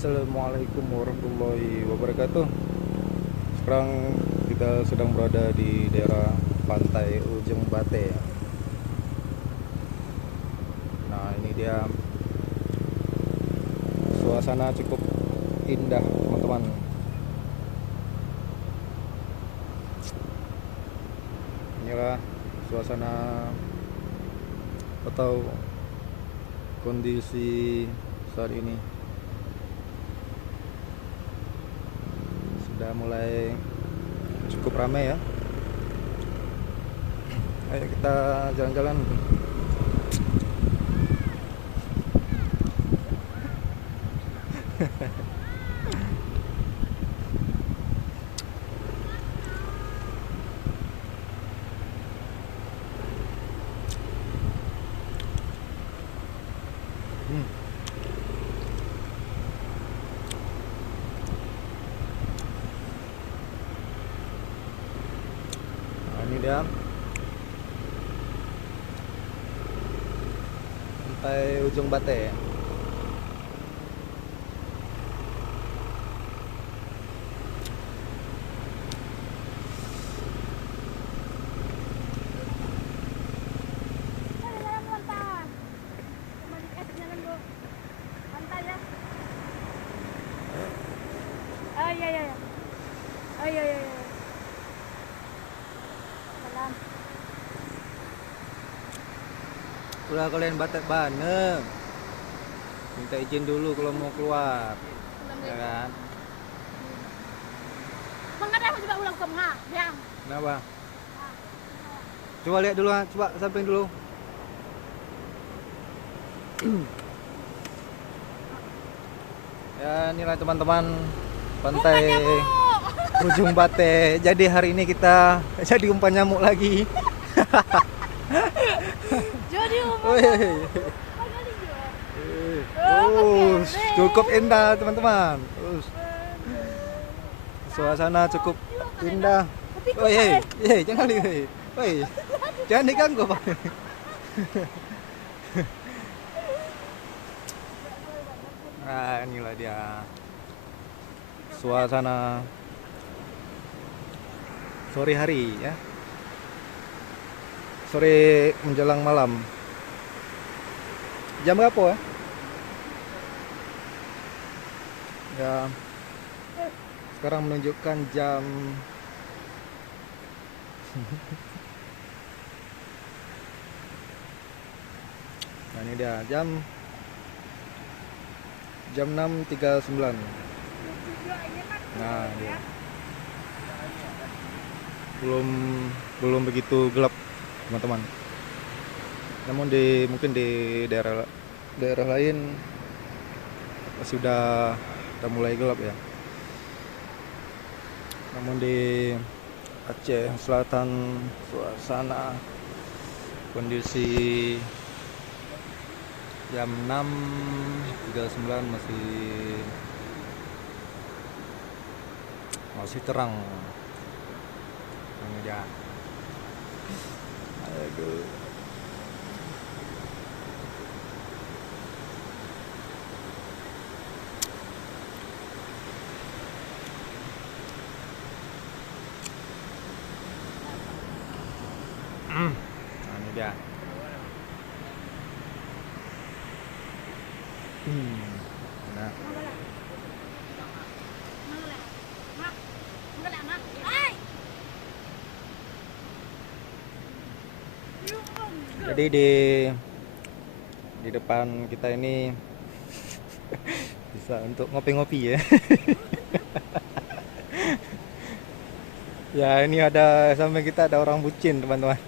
Assalamualaikum warahmatullahi wabarakatuh. Sekarang kita sedang berada di daerah pantai Ujung Bate. Nah, ini dia, suasana cukup indah, teman-teman. Inilah suasana atau kondisi saat ini. Sudah mulai cukup ramai ya. Ayo kita jalan-jalan. Nah, ini dia pantai Ujung Bate. Oh iya iya. Oh iya iya. Salam. Udah kalian batek banget. Minta izin dulu kalau mau keluar. Ya kan? Mengada aku juga ulang kem ha, yang. Kenapa? Coba lihat dulu, coba samping dulu. Ya, inilah teman-teman pantai Ujung Bate. Jadi hari ini kita jadi umpan nyamuk lagi. Jadi Woi. Cukup indah teman-teman. Suasana cukup indah. Woi, jangan lihat. Woi, jangan diganggu, Pak. Nah, inilah dia suasana sore hari ya. Sore menjelang malam. Jam berapa ya? Ya. Sekarang menunjukkan jam Nah, ini dia jam 6.39. Nah, dia. Belum begitu gelap, teman-teman. Namun mungkin di daerah lain sudah mulai gelap ya. Namun di Aceh Selatan suasana kondisi jam 6.39 masih terang. Ini dia. Aduh. Nah, ini dia. Nah. Jadi di depan kita ini bisa untuk ngopi-ngopi ya. Ya, ini ada samping kita ada orang bucin, teman-teman.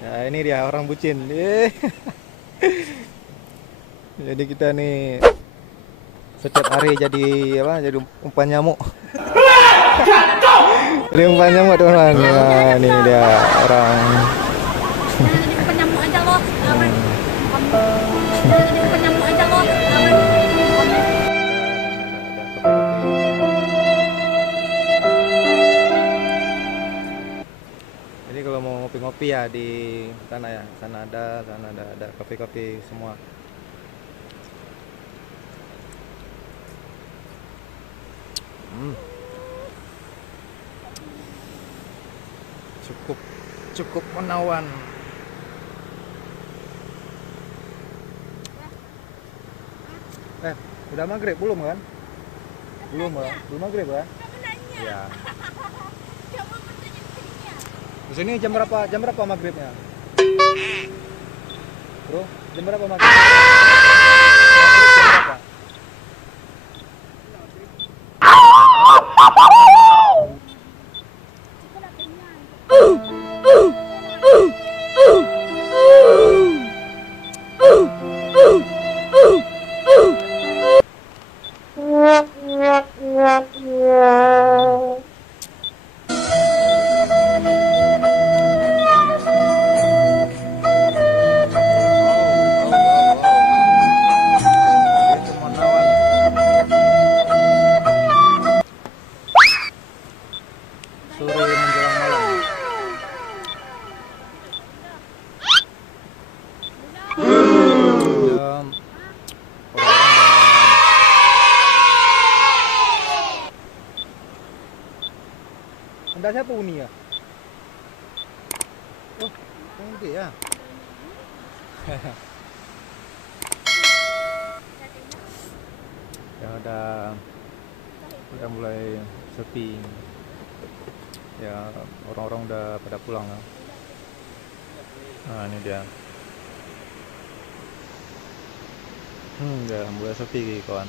Ya, ini dia orang bucin. Jadi kita nih setiap hari jadi apa? Jadi umpan nyamuk. Jadi umpan nyamuk, teman-teman. Nah, ini dia orang. jadi penyamuk aja loh. Jadi penyamuk aja loh. Jadi kalau mau ngopi-ngopi ya di sana ya, sana ada kafe-kafe semua. Cukup menawan. Udah maghrib belum kan? Belum kan? Belum maghrib kan? Iya. Di sini jam berapa? Jam berapa maghribnya? Bro, jam berapa maghrib? Maghrib jam berapa? Itu menawan. Sore menjelang malam. Jam Anda siapa Uni ya? Oh, oke ya. Ya udah mulai sepi. Ya orang-orang udah pada pulang lah. Nah ini dia. Udah mulai sepi kawan.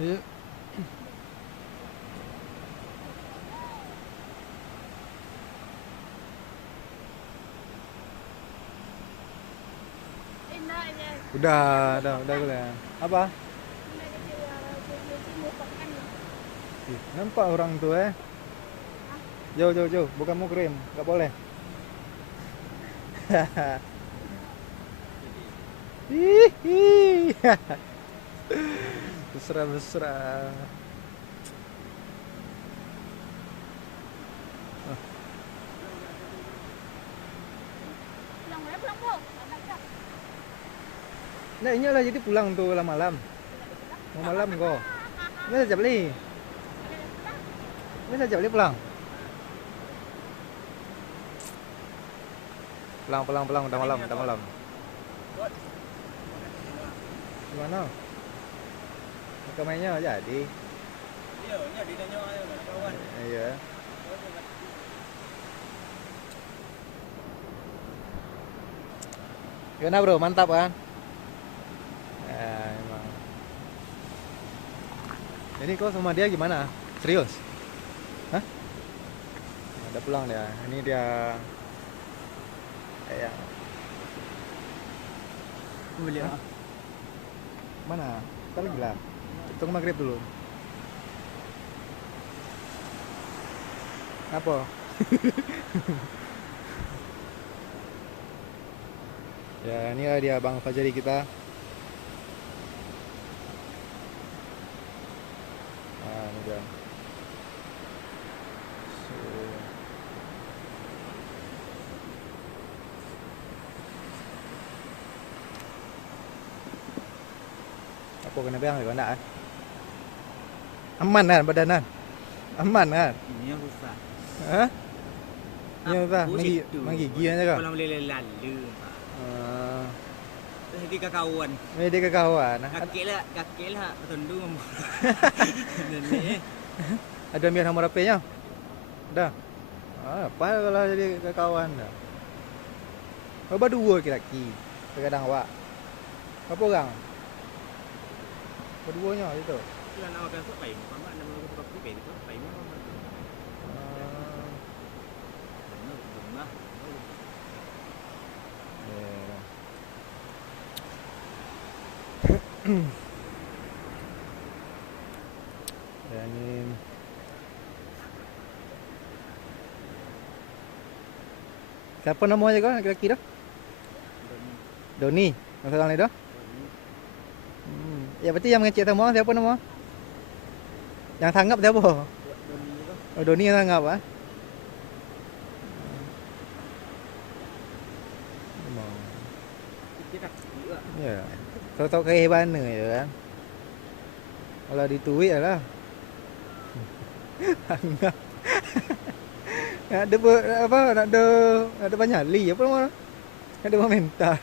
Iya. Udah boleh. Apa? Ih, nampak orang tuh Jauh, bukan mukrim, nggak boleh. Hihi. Mesra. Nah, ini lah jadi pulang tuh malam. Mau malam kok. Ini saja beli. Pulang. Pulang, udah malam. Gimana? Ke mainnya jadi. Iya, jadi nanya kawan. Iya. Gimana bro, mantap kan? Ya, emang. Ini kau sama dia gimana? Serius? Hah? Udah pulang dia. Ini dia. Ya. Beli apa? Mana? Ntar lagi lah. Tunggu maghrib dulu. Apa? Ya, ini dia Bang Fajri kita. Nah, ini dia. Apa kena biang kau nak? Aman kan badanan? Aman kan? Ini yang susah. Hah? Ini apa? Menggigil aja kau? Kalau boleh lalu. Jadi kawan. Ini dia kawan. Kakek lah, bertundung. Ada biar nomor HP-nya? Dah. Apa kalau jadi kawan dah? Apa dua laki-laki? Terkadang awak. Apa orang? Keduanya itu. Sila nak makan sok pai, mama nak makan sok pai itu pai mama. Rumah. Ya ini siapa namanya kau laki-laki dah? Doni. Masalah ni dah? Ya berarti yang mengecek sama siapa nama? Yang tanggap siapa? Oh, Doni yang tanggap ah. Memang. Kita juga. Ya. Tahu-tahu kayak mana ya kan. Kalau dituik lah. Anggap. Nak ada apa nak ada banyak li apa nama? Nak ada mental.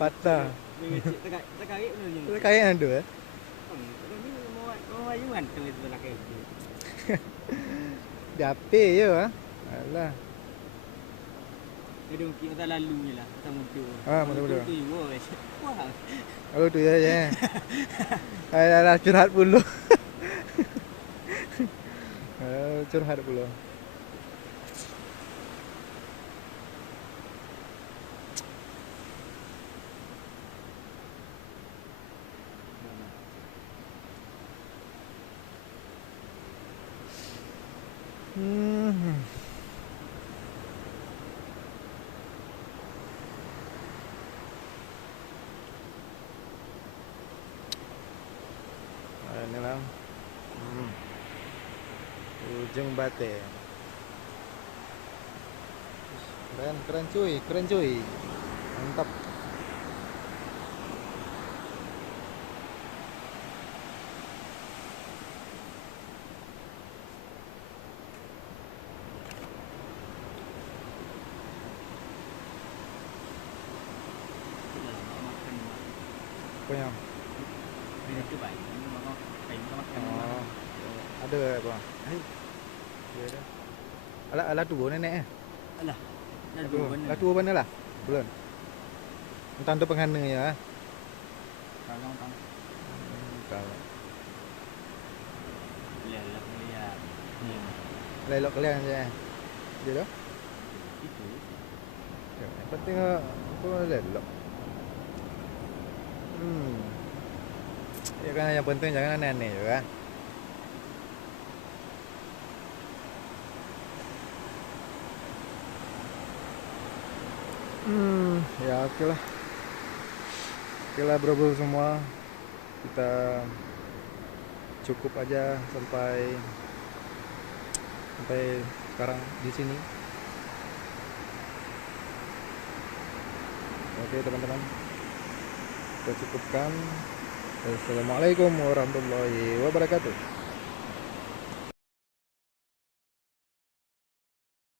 Patah. Terkait benar yang. Kayak ada eh. Ini mau ayuan kalau itu nak itu. Dape je ah. Alah. Dia mungkin masa lalu je lah, masa muda. Muda-muda. Wah. Oh tu je. Dah curhat pula. Curhat pula. Ini lah. Ujung Bate. Keren cuy. Mantap. Punya. Ini tu baik. Ini mau makan. Oh. Ada apa? Ya dah. Alah tua nenek eh. Alah. Dah dua benda. Lah tua mana lah? Belum. Entah tu penghana ya. Kalau tang. Kalau Lelah lihat. Ni. lelok kalian je. Dia dah. Itu. Yang penting apa lelok. Ya kan yang penting jangan aneh-aneh je kan. Ya oke lah. Oke lah bro semua. Kita cukup aja sampai sekarang di sini. Oke teman-teman. Kita cukupkan. Assalamualaikum warahmatullahi wabarakatuh.